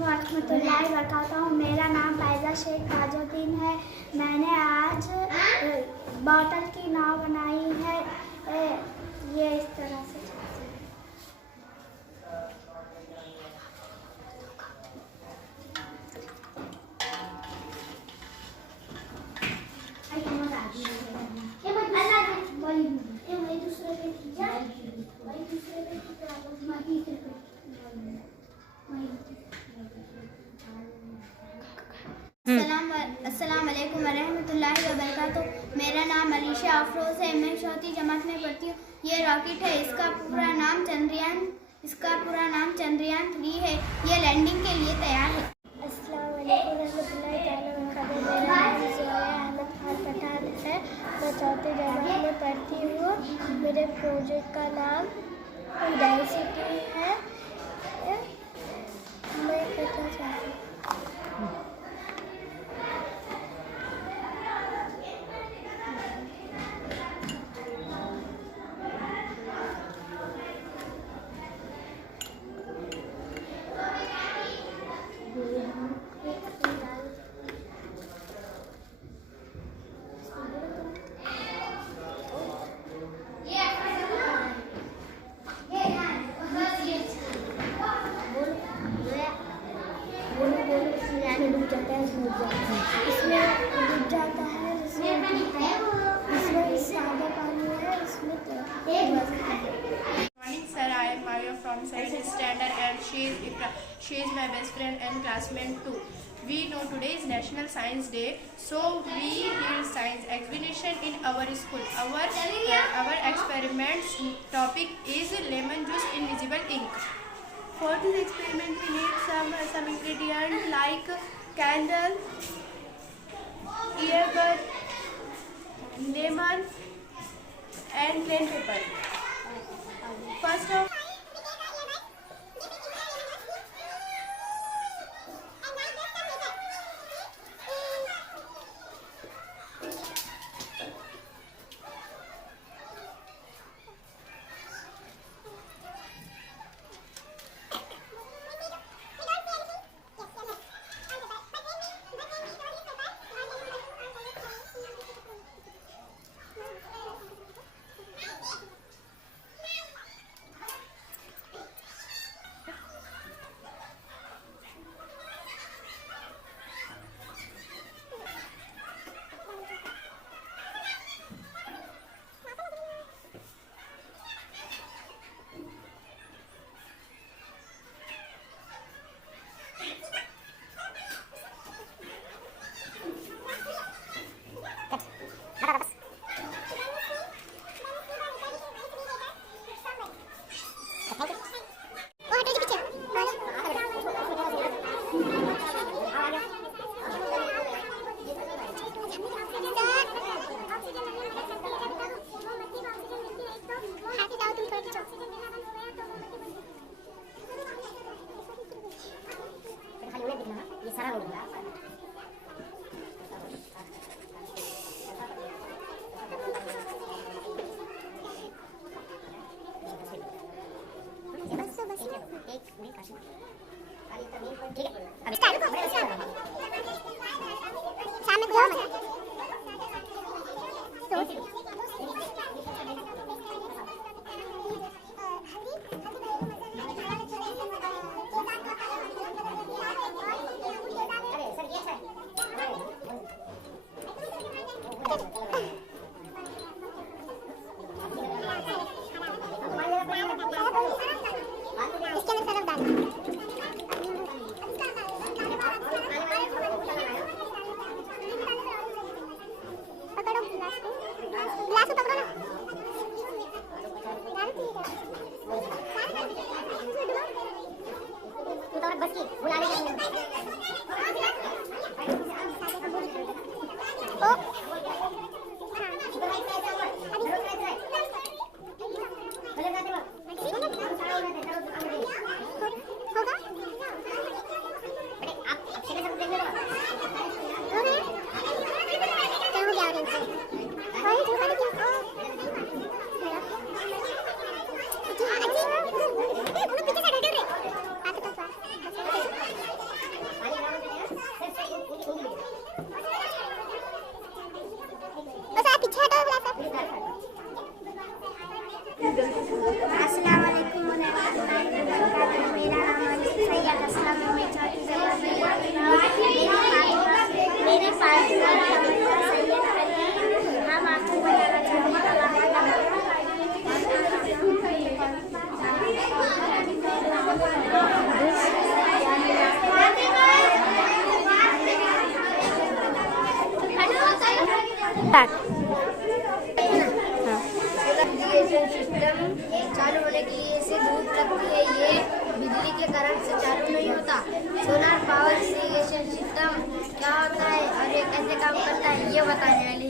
वरहमतुल्लाहि वबरकातुहू। मेरा नाम फैज़ा शेख ताजुद्दीन है। मैंने आज बोतल की नाव बनाई है। ये इस तरह से अस्सलाम वालेकुम वरहमतुल्लाहि वबरकातुहू। मेरा नाम अलीशा अफरोज़ है। मैं चौथी जमात में पढ़ती हूँ। ये रॉकेट है। इसका पूरा नाम चंद्रयान 3 है। ये लैंडिंग के लिए तैयार है। अस्सलाम वालेकुम रहमतुल्लाहि तआला वबरकातुहू। मेरा नाम ज़ोया अहमद खान पठान है। मैं चौथी जमात में पढ़ती हूँ। मेरे प्रोजेक्ट का नाम डेंसिटी है। मैं कहना चाहती हूँ इसमें डूब जाता है। इसमें सादा पानी है। इसमें Morning sir, I am Mario from 7th standard and she is my best friend and classmate too. We know today is National Science Day, so we did science exhibition in our school. Our experiments topic is lemon juice invisible ink. For this experiment we need some ingredient like candle, earbud, lemon and plain paper. First of irrigation system चालू होने के लिए इसे धूप लगती है, ये बिजली के करंट से चालू नहीं होता। सोलर पावर इरिगेशन सिस्टम क्या होता है और ये कैसे काम करता है, ये बताने वाली